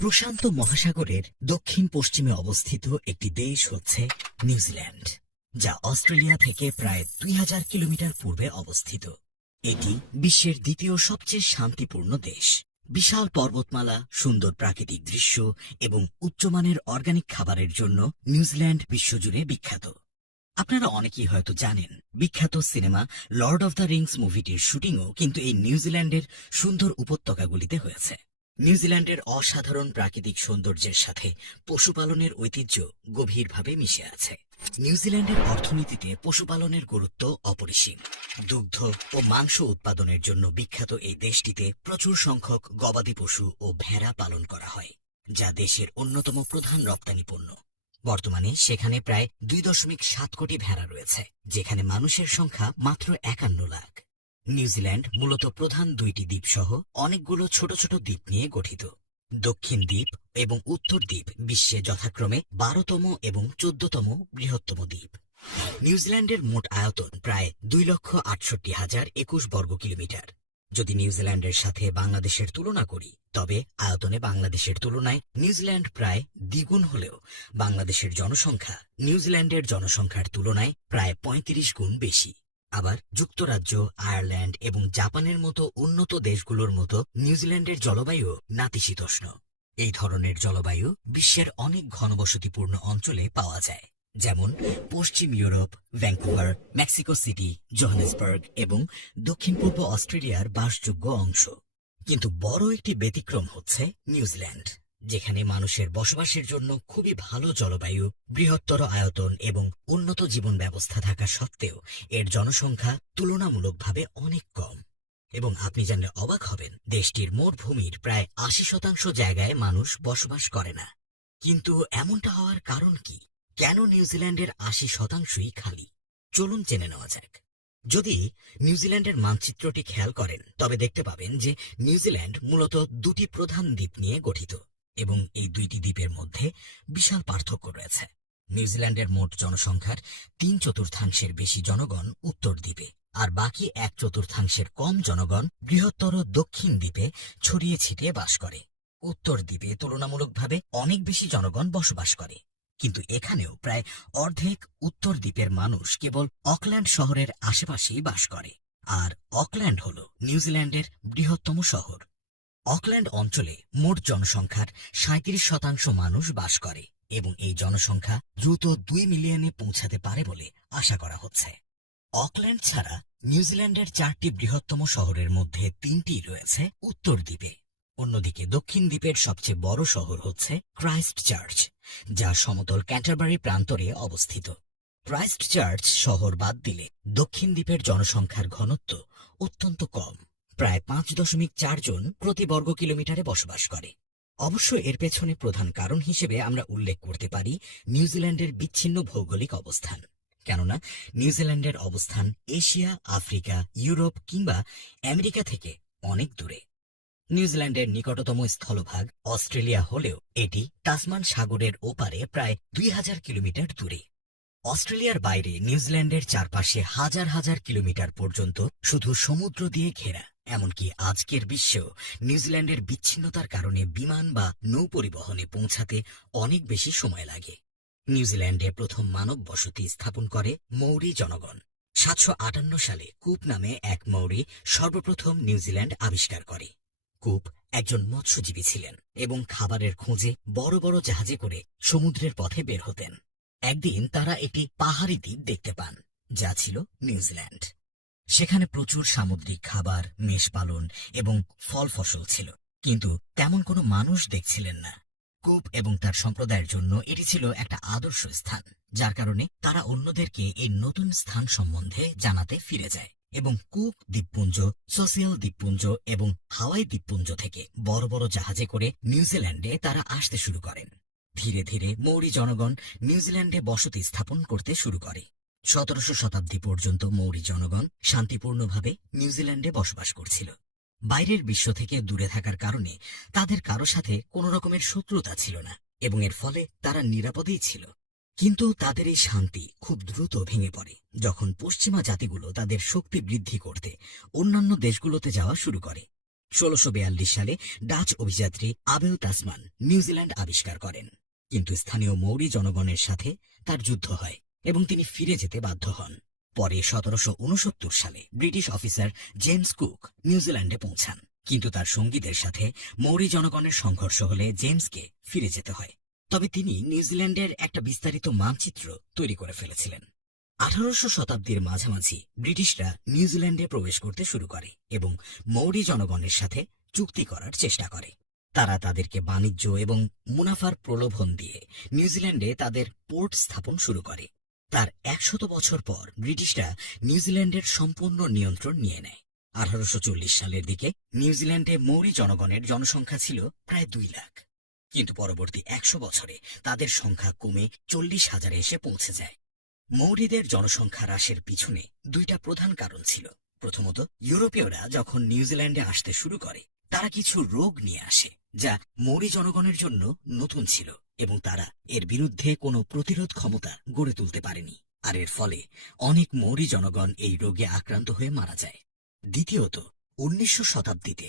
প্রশান্ত মহাসাগরের দক্ষিণ পশ্চিমে অবস্থিত একটি দেশ হচ্ছে নিউজিল্যান্ড, যা অস্ট্রেলিয়া থেকে প্রায় 2000 কিলোমিটার পূর্বে অবস্থিত। এটি বিশ্বের দ্বিতীয় সবচেয়ে শান্তিপূর্ণ দেশ। বিশাল পর্বতমালা, সুন্দর প্রাকৃতিক দৃশ্য এবং উচ্চমানের অর্গানিক খাবারের জন্য নিউজিল্যান্ড বিশ্বজুড়ে বিখ্যাত। আপনারা অনেকেই হয়তো জানেন, বিখ্যাত cinema Lord of the Rings মুভিটির শুটিংও কিন্তু এই নিউজিল্যান্ডের সুন্দর উপত্যকাগুলিতে হয়েছে। নিউজিল্যান্ডের অসাধারণ প্রাকৃতিক সৌন্দর্যের সাথে পশুপালনের ঐতিহ্য গভীরভাবে মিশে আছে। নিউজিল্যান্ডের অর্থনীতিতে পশুপালনের গুরুত্ব অপরিসীম। দুগ্ধ ও মাংস উৎপাদনের জন্য বিখ্যাত এই দেশটিতে প্রচুর সংখ্যক গবাদি পশু ও ভেড়া পালন করা হয়, যা দেশের অন্যতম প্রধান রপ্তানি পণ্য। বর্তমানে সেখানে প্রায় 2.7 কোটি ভেড়া রয়েছে, যেখানে মানুষের সংখ্যা মাত্র 51 লাখ। নিউজিল্যান্ড মূলত প্রধান 2টি দ্বীপ সহ অনেকগুলো ছোট ছোট দ্বীপ নিয়ে গঠিত। দক্ষিণ দ্বীপ এবং উত্তর দ্বীপ বিশ্বে যথাক্রমে 12তম এবং 14তম বৃহত্তম দ্বীপ। নিউজিল্যান্ডের মোট আয়তন প্রায় 2,68,021 বর্গ কিলোমিটার। যদি নিউজিল্যান্ডের সাথে বাংলাদেশের তুলনা করি, তবে আয়তনে বাংলাদেশের তুলনায় নিউজিল্যান্ড প্রায় দ্বিগুণ হলেও বাংলাদেশের জনসংখ্যা নিউজিল্যান্ডের জনসংখ্যার তুলনায় প্রায় 35 গুণ বেশি। আবার যুক্তরাজ্য, আয়ারল্যান্ড এবং জাপানের মতো উন্নত দেশগুলোর মতো নিউজিল্যান্ডের জলবায়ু নাতিশীতোষ্ণ। এই ধরনের জলবায়ু বিশ্বের অনেক ঘনবসতিপূর্ণ অঞ্চলে পাওয়া যায়, যেমন পশ্চিম Europe, Vancouver, Mexico city, Johannesburg এবং দক্ষিণ পূর্ব অস্ট্রেলিয়ার বাসযোগ্য অংশ। কিন্তু বড় একটি ব্যতিক্রম হচ্ছে নিউজিল্যান্ড, যেখানে মানুষের বসবাসের জন্য খুবই ভালো জলবায়ু, বৃহত্তর আয়তন এবং উন্নত জীবন ব্যবস্থা থাকা সত্ত্বেও এর জনসংখ্যা তুলনামূলকভাবে অনেক কম। এবং আপনি জানলে অবাক হবেন, দেশটির মোট ভূমির প্রায় 80% জায়গায় মানুষ বসবাস করে না। কিন্তু এমনটা হওয়ার কারণ কি? কেন নিউজিল্যান্ডের 80%ই খালি? চলুন জেনে নেওয়া যাক। যদি নিউজিল্যান্ডের মানচিত্রটি খেয়াল করেন, তবে দেখতে পাবেন যে নিউজিল্যান্ড মূলত 2টি প্রধান দ্বীপ নিয়ে গঠিত এবং এই 2টি দ্বীপের মধ্যে বিশাল পার্থক্য রয়েছে। নিউজিল্যান্ডের মোট জনসংখ্যার 3/4 বেশি জনগণ উত্তর দ্বীপে, আর বাকি 1/4 কম জনগণ বৃহত্তর দক্ষিণ দ্বীপে ছড়িয়ে ছিটিয়ে বাস করে। উত্তর দ্বীপে তুলনামূলকভাবে অনেক বেশি জনগণ বসবাস করে, কিন্তু এখানেও প্রায় অর্ধেক উত্তর দ্বীপের মানুষ কেবল অকল্যান্ড শহরের আশেপাশেই বাস করে। আর অকল্যান্ড হল নিউজিল্যান্ডের বৃহত্তম শহর। অকল্যান্ড অঞ্চলে মোট জনসংখ্যার 37% মানুষ বাস করে এবং এই জনসংখ্যা দ্রুত 2 মিলিয়নে পৌঁছাতে পারে বলে আশা করা হচ্ছে। অকল্যান্ড ছাড়া নিউজিল্যান্ডের 4টি বৃহত্তম শহরের মধ্যে 3টি রয়েছে উত্তর দ্বীপে। অন্যদিকে দক্ষিণ দ্বীপের সবচেয়ে বড় শহর হচ্ছে ক্রাইস্টচার্চ, যা সমতল ক্যান্টারবারি প্রান্তরে অবস্থিত। ক্রাইস্টচার্চ শহর বাদ দিলে দক্ষিণ দ্বীপের জনসংখ্যার ঘনত্ব অত্যন্ত কম, প্রায় 5.4 জন প্রতি বর্গ কিলোমিটারে বসবাস করে। অবশ্য এর পেছনে প্রধান কারণ হিসেবে আমরা উল্লেখ করতে পারি নিউজিল্যান্ডের বিচ্ছিন্ন ভৌগোলিক অবস্থান। কেননা নিউজিল্যান্ডের অবস্থান এশিয়া, আফ্রিকা, ইউরোপ কিংবা আমেরিকা থেকে অনেক দূরে। নিউজিল্যান্ডের নিকটতম স্থলভাগ অস্ট্রেলিয়া হলেও এটি তাসমান সাগরের ওপারে প্রায় 2000 কিলোমিটার দূরে। অস্ট্রেলিয়ার বাইরে নিউজিল্যান্ডের চারপাশে হাজার হাজার কিলোমিটার পর্যন্ত শুধু সমুদ্র দিয়ে ঘেরা। এমনকি আজকের বিশ্বেও নিউজিল্যান্ডের বিচ্ছিন্নতার কারণে বিমান বা নৌ পরিবহনে পৌঁছাতে অনেক বেশি সময় লাগে। নিউজিল্যান্ডে প্রথম মানব বসতি স্থাপন করে মৌরি জনগণ। 758 সালে কুপ নামে এক মৌরি সর্বপ্রথম নিউজিল্যান্ড আবিষ্কার করে। কুপ একজন মৎস্যজীবী ছিলেন এবং খাবারের খোঁজে বড় বড় জাহাজে করে সমুদ্রের পথে বের হতেন। একদিন তারা একটি পাহাড়ি দ্বীপ দেখতে পান, যা ছিল নিউজিল্যান্ড। সেখানে প্রচুর সামুদ্রিক খাবার, মেষ পালন এবং ফল ফসল ছিল, কিন্তু তেমন কোনো মানুষ দেখছিলেন না। কুপ এবং তার সম্প্রদায়ের জন্য এটি ছিল একটা আদর্শ স্থান, যার কারণে তারা অন্যদেরকে এই নতুন স্থান সম্বন্ধে জানাতে ফিরে যায় এবং কুক দ্বীপপুঞ্জ, সোসিয়াল দ্বীপপুঞ্জ এবং হাওয়াই দ্বীপপুঞ্জ থেকে বড় বড় জাহাজে করে নিউজিল্যান্ডে তারা আসতে শুরু করেন। ধীরে ধীরে মৌরি জনগণ নিউজিল্যান্ডে বসতি স্থাপন করতে শুরু করে। 17শো শতাব্দী পর্যন্ত মৌরি জনগণ শান্তিপূর্ণভাবে নিউজিল্যান্ডে বসবাস করছিল। বাইরের বিশ্ব থেকে দূরে থাকার কারণে তাদের কারো সাথে কোনো রকমের শত্রুতা ছিল না এবং এর ফলে তারা নিরাপদেই ছিল। কিন্তু তাদের এই শান্তি খুব দ্রুত ভেঙে পড়ে যখন পশ্চিমা জাতিগুলো তাদের শক্তি বৃদ্ধি করতে অন্যান্য দেশগুলোতে যাওয়া শুরু করে। 1642 সালে ডাচ অভিযাত্রী আবেল তাসমান নিউজিল্যান্ড আবিষ্কার করেন, কিন্তু স্থানীয় মৌরি জনগণের সাথে তার যুদ্ধ হয় এবং তিনি ফিরে যেতে বাধ্য হন। পরে 1769 সালে ব্রিটিশ অফিসার জেমস কুক নিউজিল্যান্ডে পৌঁছান, কিন্তু তার সঙ্গীদের সাথে মৌরি জনগণের সংঘর্ষ হলে জেমসকে ফিরে যেতে হয়। তবে তিনি নিউজিল্যান্ডের একটা বিস্তারিত মানচিত্র তৈরি করে ফেলেছিলেন। 1800 শতাব্দীর মাঝামাঝি ব্রিটিশরা নিউজিল্যান্ডে প্রবেশ করতে শুরু করে এবং মৌরি জনগণের সাথে চুক্তি করার চেষ্টা করে। তারা তাদেরকে বাণিজ্য এবং মুনাফার প্রলোভন দিয়ে নিউজিল্যান্ডে তাদের পোর্ট স্থাপন শুরু করে। তার 100 বছর পর ব্রিটিশরা নিউজিল্যান্ডের সম্পূর্ণ নিয়ন্ত্রণ নিয়ে নেয়। 1840 সালের দিকে নিউজিল্যান্ডে মৌরি জনগণের জনসংখ্যা ছিল প্রায় 2 লাখ, কিন্তু পরবর্তী 100 বছরে তাদের সংখ্যা কমে 40,000-এ এসে পৌঁছে যায়। মৌরিদের জনসংখ্যা হ্রাসের পিছনে দুইটা প্রধান কারণ ছিল। প্রথমত, ইউরোপীয়রা যখন নিউজিল্যান্ডে আসতে শুরু করে তারা কিছু রোগ নিয়ে আসে যা মৌরি জনগণের জন্য নতুন ছিল এবং তারা এর বিরুদ্ধে কোনো প্রতিরোধ ক্ষমতা গড়ে তুলতে পারেনি, আর এর ফলে অনেক মৌরি জনগণ এই রোগে আক্রান্ত হয়ে মারা যায়। দ্বিতীয়ত, 1900 শতাব্দীতে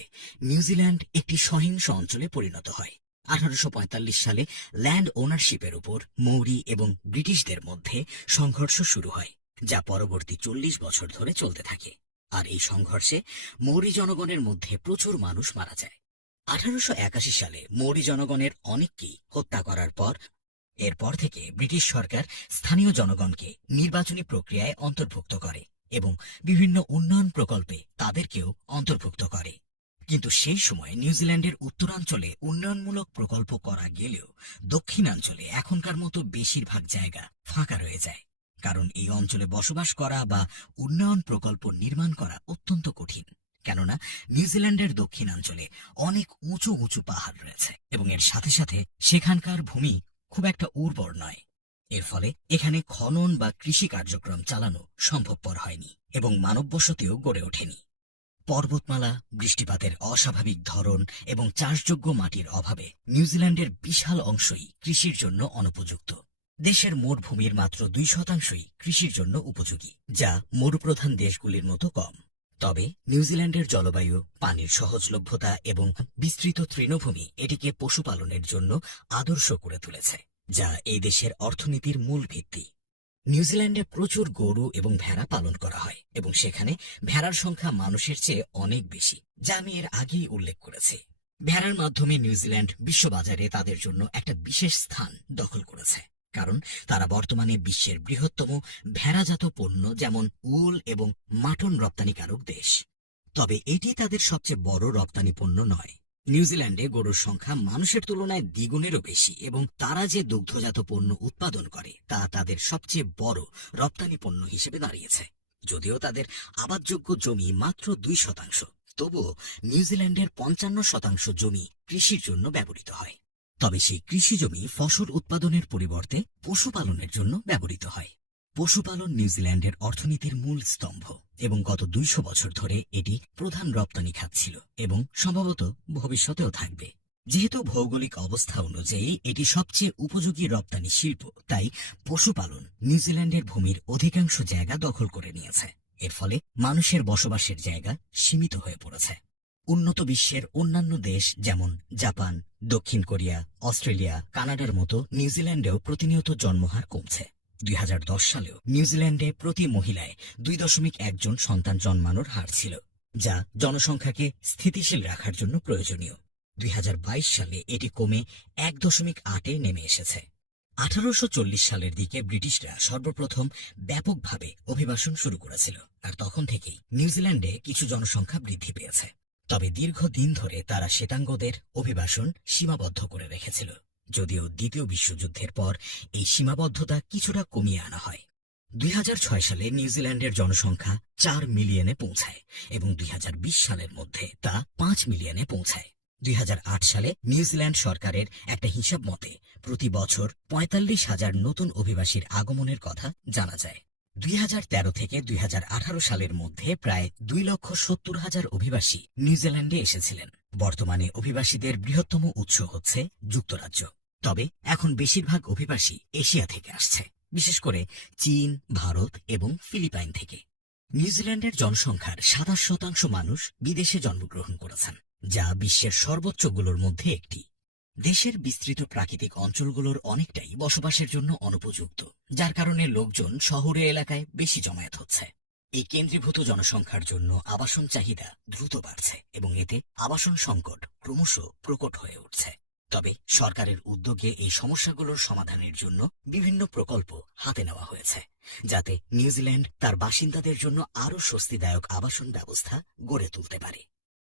নিউজিল্যান্ড একটি সহিংস অঞ্চলে পরিণত হয়। 1845 সালে ল্যান্ড ওনারশিপের উপর মৌরি এবং ব্রিটিশদের মধ্যে সংঘর্ষ শুরু হয়, যা পরবর্তী 40 বছর ধরে চলতে থাকে। আর এই সংঘর্ষে মৌরি জনগণের মধ্যে প্রচুর মানুষ মারা যায়। 1881 সালে মৌরি জনগণের অনেককেই হত্যা করার পর এরপর থেকে ব্রিটিশ সরকার স্থানীয় জনগণকে নির্বাচনী প্রক্রিয়ায় অন্তর্ভুক্ত করে এবং বিভিন্ন উন্নয়ন প্রকল্পে তাদেরকেও অন্তর্ভুক্ত করে। কিন্তু সেই সময় নিউজিল্যান্ডের উত্তরাঞ্চলে উন্নয়নমূলক প্রকল্প করা গেলেও দক্ষিণাঞ্চলে এখনকার মতো বেশিরভাগ জায়গা ফাঁকা রয়ে যায়, কারণ এই অঞ্চলে বসবাস করা বা উন্নয়ন প্রকল্প নির্মাণ করা অত্যন্ত কঠিন। কেননা নিউজিল্যান্ডের দক্ষিণাঞ্চলে অনেক উঁচু উঁচু পাহাড় রয়েছে এবং এর সাথে সাথে সেখানকার ভূমি খুব একটা উর্বর নয়। এর ফলে এখানে খনন বা কৃষি কার্যক্রম চালানো সম্ভবপর হয়নি এবং মানব বসতিও গড়ে ওঠেনি। পর্বতমালা, বৃষ্টিপাতের অস্বাভাবিক ধরন এবং চাষযোগ্য মাটির অভাবে নিউজিল্যান্ডের বিশাল অংশই কৃষির জন্য অনুপযুক্ত। দেশের মোট ভূমির মাত্র 2% কৃষির জন্য উপযোগী, যা মরুপ্রধান দেশগুলির মতো কম। তবে নিউজিল্যান্ডের জলবায়ু, পানির সহজলভ্যতা এবং বিস্তৃত তৃণভূমি এটিকে পশুপালনের জন্য আদর্শ করে তুলেছে, যা এই দেশের অর্থনীতির মূল ভিত্তি। নিউজিল্যান্ডে প্রচুর গরু এবং ভেড়া পালন করা হয় এবং সেখানে ভেড়ার সংখ্যা মানুষের চেয়ে অনেক বেশি, যা আমি এর আগেই উল্লেখ করেছি। ভেড়ার মাধ্যমে নিউজিল্যান্ড বিশ্ববাজারে তাদের জন্য একটা বিশেষ স্থান দখল করেছে, কারণ তারা বর্তমানে বিশ্বের বৃহত্তম ভেড়াজাত পণ্য যেমন উল এবং মাটন রপ্তানিকারক দেশ। তবে এটি তাদের সবচেয়ে বড় রপ্তানি পণ্য নয়। নিউজিল্যান্ডে গরুর সংখ্যা মানুষের তুলনায় দ্বিগুণেরও বেশি এবং তারা যে দুগ্ধজাত পণ্য উৎপাদন করে তা তাদের সবচেয়ে বড় রপ্তানি পণ্য হিসেবে দাঁড়িয়েছে। যদিও তাদের আবাদযোগ্য জমি মাত্র 2%, তবুও নিউজিল্যান্ডের 55% জমি কৃষির জন্য ব্যবহৃত হয়। তবে সেই কৃষি জমি ফসল উৎপাদনের পরিবর্তে পশুপালনের জন্য ব্যবহৃত হয়। পশুপালন নিউজিল্যান্ডের অর্থনীতির মূল স্তম্ভ এবং গত 200 বছর ধরে এটি প্রধান রপ্তানি খাত ছিল এবং সম্ভবত ভবিষ্যতেও থাকবে। যেহেতু ভৌগোলিক অবস্থা অনুযায়ী এটি সবচেয়ে উপযোগী রপ্তানি শিল্প, তাই পশুপালন নিউজিল্যান্ডের ভূমির অধিকাংশ জায়গা দখল করে নিয়েছে। এর ফলে মানুষের বসবাসের জায়গা সীমিত হয়ে পড়েছে। উন্নত বিশ্বের অন্যান্য দেশ যেমন জাপান, দক্ষিণ কোরিয়া, অস্ট্রেলিয়া, কানাডার মতো নিউজিল্যান্ডেও প্রতিনিয়ত জন্মহার কমছে। 2010 সালেও নিউজিল্যান্ডে প্রতি মহিলায় 2.1 জন সন্তান জন্মানোর হার ছিল, যা জনসংখ্যাকে স্থিতিশীল রাখার জন্য প্রয়োজনীয়। 2022 সালে এটি কমে 1.8-এ নেমে এসেছে। 1840 সালের দিকে ব্রিটিশরা সর্বপ্রথম ব্যাপকভাবে অভিবাসন শুরু করেছিল, আর তখন থেকেই নিউজিল্যান্ডে কিছু জনসংখ্যা বৃদ্ধি পেয়েছে। তবে দীর্ঘদিন ধরে তারা শ্বেতাঙ্গদের অভিবাসন সীমাবদ্ধ করে রেখেছিল, যদিও দ্বিতীয় বিশ্বযুদ্ধের পর এই সীমাবদ্ধতা কিছুটা কমিয়ে আনা হয়। 2006 সালে নিউজিল্যান্ডের জনসংখ্যা 4 মিলিয়নে পৌঁছায় এবং 2020 সালের মধ্যে তা 5 মিলিয়নে পৌঁছায়। 2008 সালে নিউজিল্যান্ড সরকারের একটা হিসাব মতে প্রতি বছর 45,000 নতুন অভিবাসীর আগমনের কথা জানা যায়। 2013 থেকে 2018 সালের মধ্যে প্রায় 2,70,000 অভিবাসী নিউজিল্যান্ডে এসেছিলেন। বর্তমানে অভিবাসীদের বৃহত্তম উৎস হচ্ছে যুক্তরাজ্য। তবে এখন বেশিরভাগ অভিবাসী এশিয়া থেকে আসছে, বিশেষ করে চীন, ভারত এবং ফিলিপাইন থেকে। নিউজিল্যান্ডের জনসংখ্যার 27% মানুষ বিদেশে জন্মগ্রহণ করেছেন যা বিশ্বের সর্বোচ্চগুলোর মধ্যে একটি। দেশের বিস্তৃত প্রাকৃতিক অঞ্চলগুলোর অনেকটাই বসবাসের জন্য অনুপযুক্ত, যার কারণে লোকজন শহুরে এলাকায় বেশি জমায়েত হচ্ছে। এই কেন্দ্রীভূত জনসংখ্যার জন্য আবাসন চাহিদা দ্রুত বাড়ছে এবং এতে আবাসন সংকট ক্রমশ প্রকট হয়ে উঠছে। তবে সরকারের উদ্যোগে এই সমস্যাগুলোর সমাধানের জন্য বিভিন্ন প্রকল্প হাতে নেওয়া হয়েছে, যাতে নিউজিল্যান্ড তার বাসিন্দাদের জন্য আরও স্বস্তিদায়ক আবাসন ব্যবস্থা গড়ে তুলতে পারে।